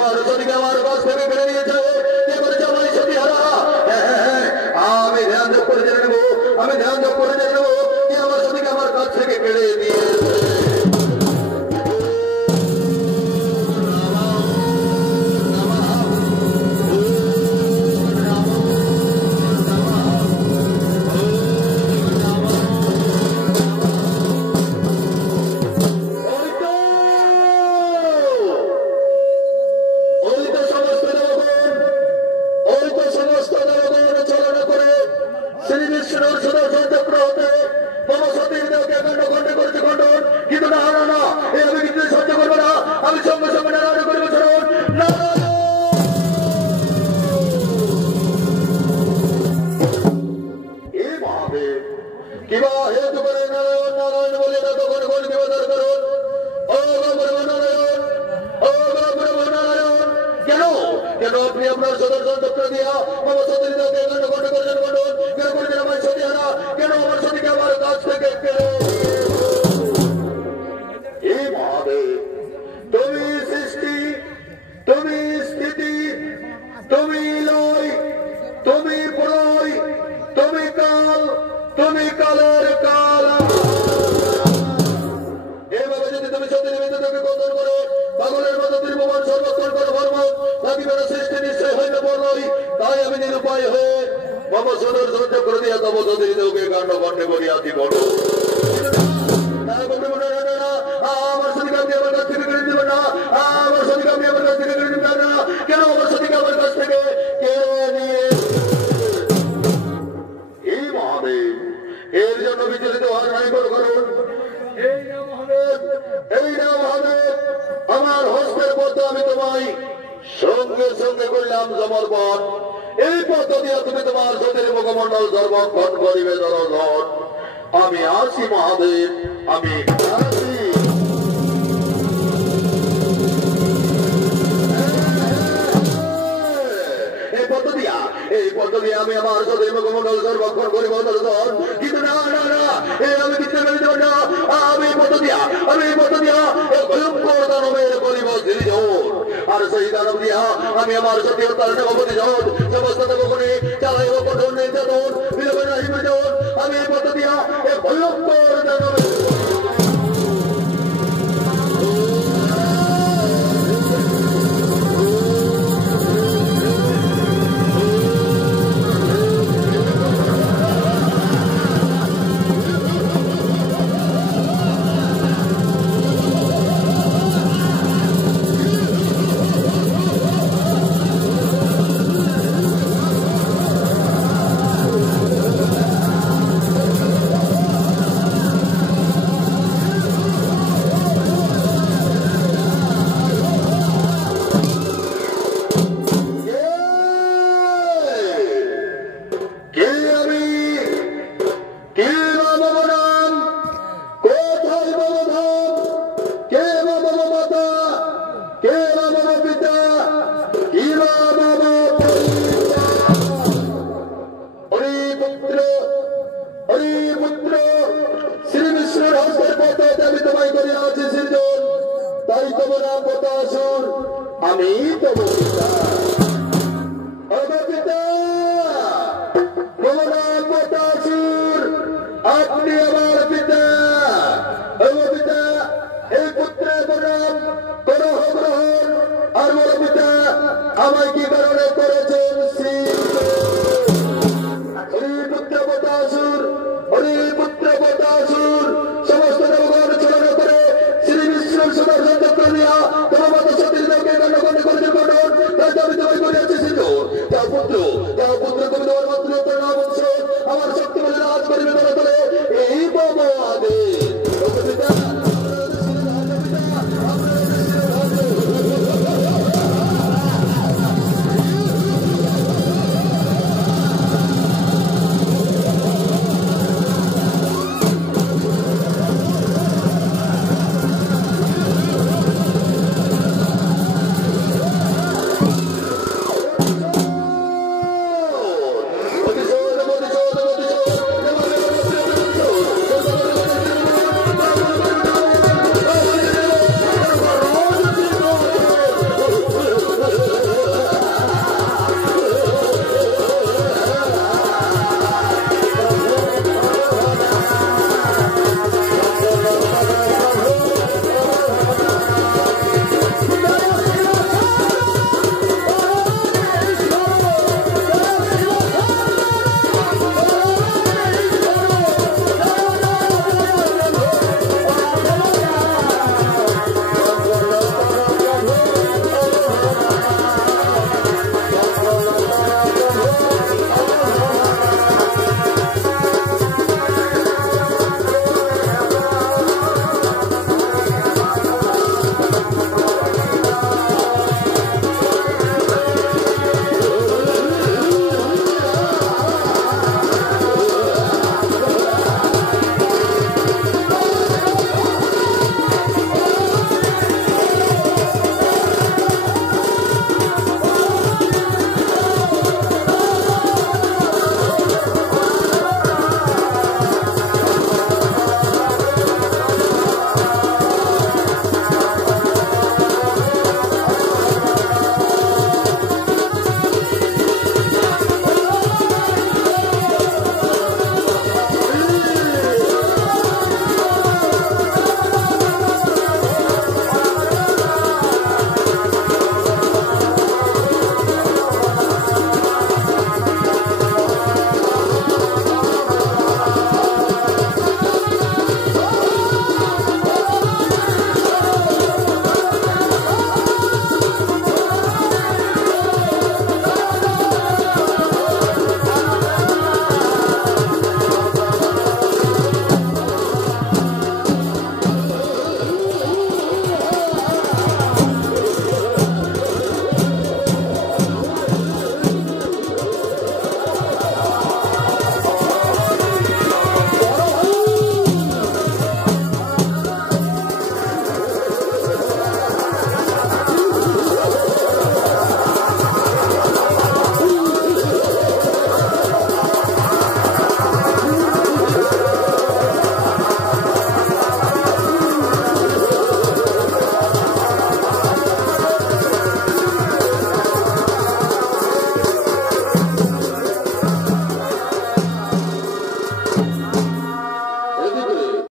আমার সতীকে আমার কাছ থেকে কেড়ে নিয়েছে কে করেছে আমার সতী হারা আমি ধ্যান যোগ করে জেনে নেবো আমি ধ্যান যোগ করে জেনে নেবো কে আমার সতীকে আমার কাছ থেকে কেড়ে নিয়েছে আমার হস্তের মধ্যে আমি তোমায় সঙ্গে সঙ্গে করলাম সমর্পণ এই পদ্ধতি তুমি তোমার সতীর মুখমণ্ডল সর্বক্ষণ করিবে দর্শন আমি আসি মহাদেব আমি আসি এই পদ্ধতি আমি আমার সতীর মুখমণ্ডল সর্বক্ষণ করিব দর্শন কিন্তু না না না আমি কিছু মেনে দেব না আমি এই পদ্ধতি ভয়ঙ্কর দানবের করিব সিরিজোর আর সেই দানব দিয়া আমি আমার সতী হত্যার প্রতিশোধ সমস্ত দেবগুণে চালাইব কঠোর নির্যাতন বিলোপে নাহি বিজন আমি এই পদ্ধতি ভয়ঙ্কর দানবের আমায় কি কারণে করেছে